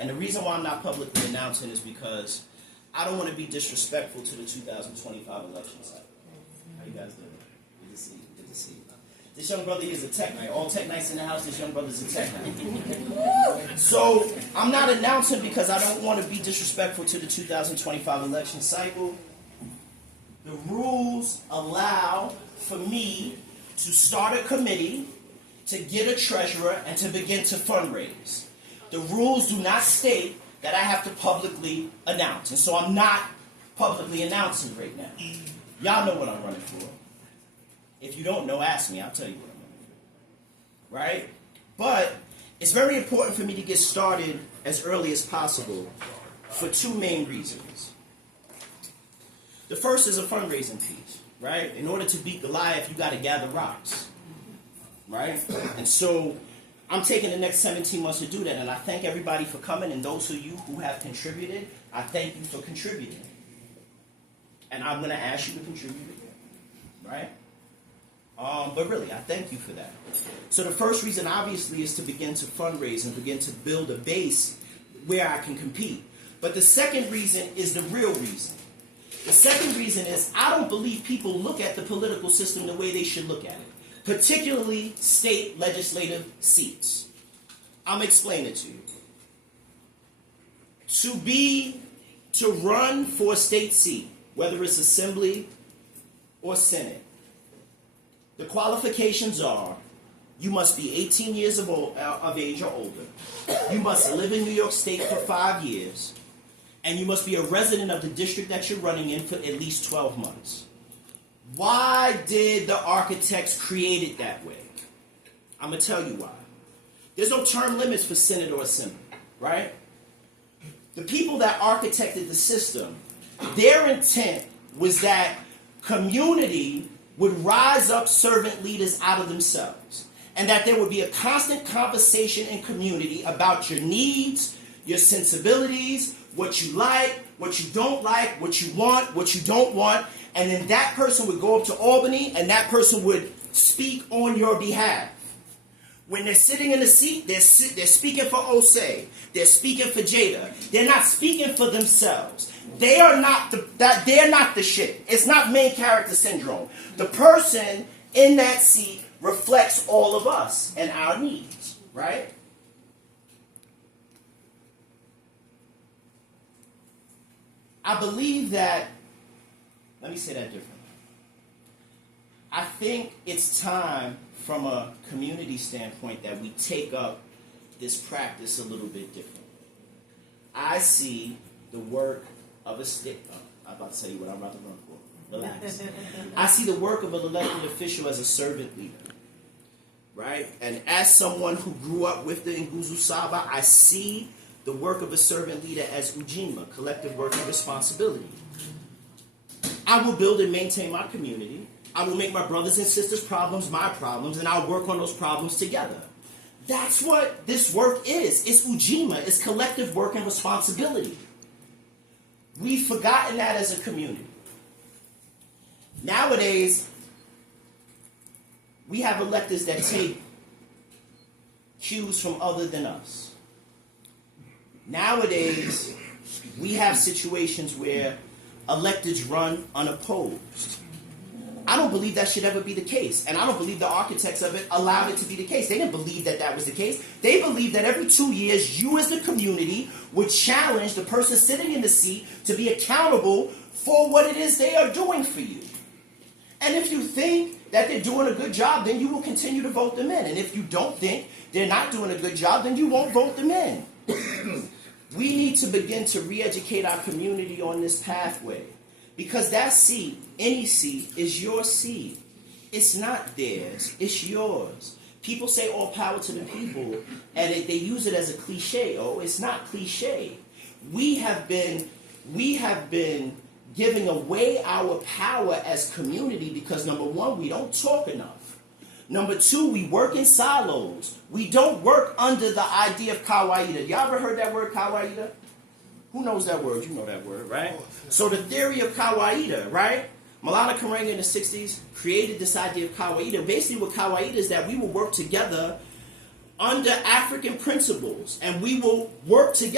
And the reason why I'm not publicly announcing is because I don't want to be disrespectful to the 2025 election cycle. How you guys doing? Good to see you. Good to see you. This young brother here is a tech knight. All tech knights in the house, this young brother's a tech knight. So I'm not announcing because I don't want to be disrespectful to the 2025 election cycle. The rules allow for me to start a committee, to get a treasurer, and to begin to fundraise. The rules do not state that I have to publicly announce. And so I'm not publicly announcing right now. Y'all know what I'm running for. If you don't know, ask me. I'll tell you what I'm running for. Right? But it's very important for me to get started as early as possible for two main reasons. The first is a fundraising piece, right? In order to beat Goliath, you got to gather rocks, right? And so I'm taking the next 17 months to do that, and I thank everybody for coming, and those of you who have contributed, I thank you for contributing. And I'm going to ask you to contribute again, right? But really, I thank you for that. So the first reason, obviously, is to begin to fundraise and begin to build a base where I can compete. But the second reason is the real reason. The second reason is I don't believe people look at the political system the way they should look at it, particularly state legislative seats. I'm explaining it to you. To run for a state seat, whether it's assembly or senate, the qualifications are you must be 18 years of age or older, you must live in New York State for 5 years, and you must be a resident of the district that you're running in for at least 12 months. Why did the architects create it that way? I'm going to tell you why. There's no term limits for Senate or Assembly, right? The people that architected the system, their intent was that community would rise up servant leaders out of themselves, and that there would be a constant conversation in community about your needs, your sensibilities, what you like, what you don't like, what you want, what you don't want, and then that person would go up to Albany and that person would speak on your behalf. When they're sitting in the seat, they're speaking for Osei, they're speaking for Jada, they're not speaking for themselves. They are not they're not the shit. It's not main character syndrome. The person in that seat reflects all of us and our needs, right? I believe that, let me say that differently. I think it's time from a community standpoint that we take up this practice a little bit differently. I see the work of a state, I'm about to tell you what I'm about to run for. Relax. I see the work of an elected official as a servant leader, right? And as someone who grew up with the Nguzo Saba, I see the work of a servant leader as Ujima, collective work and responsibility. I will build and maintain my community. I will make my brothers and sisters' problems my problems, and I'll work on those problems together. That's what this work is. It's Ujima. It's collective work and responsibility. We've forgotten that as a community. Nowadays, we have electeds that take cues from other than us. Nowadays, we have situations where electeds run unopposed. I don't believe that should ever be the case. And I don't believe the architects of it allowed it to be the case. They didn't believe that that was the case. They believed that every 2 years, you as the community would challenge the person sitting in the seat to be accountable for what it is they are doing for you. And if you think that they're doing a good job, then you will continue to vote them in. And if you don't think they're not doing a good job, then you won't vote them in. We need to begin to re-educate our community on this pathway. Because that seat, any seat, is your seat. It's not theirs. It's yours. People say all power to the people, and they use it as a cliche. Oh, it's not cliche. We have been giving away our power as community because, number one, we don't talk enough. Number two, we work in silos. We don't work under the idea of kawaida. Y'all ever heard that word, kawaida? Who knows that word? You know that word, right? So the theory of kawaida, right? Malala Karenga in the 60s created this idea of kawaida. Basically what kawaida is that we will work together under African principles, and we will work together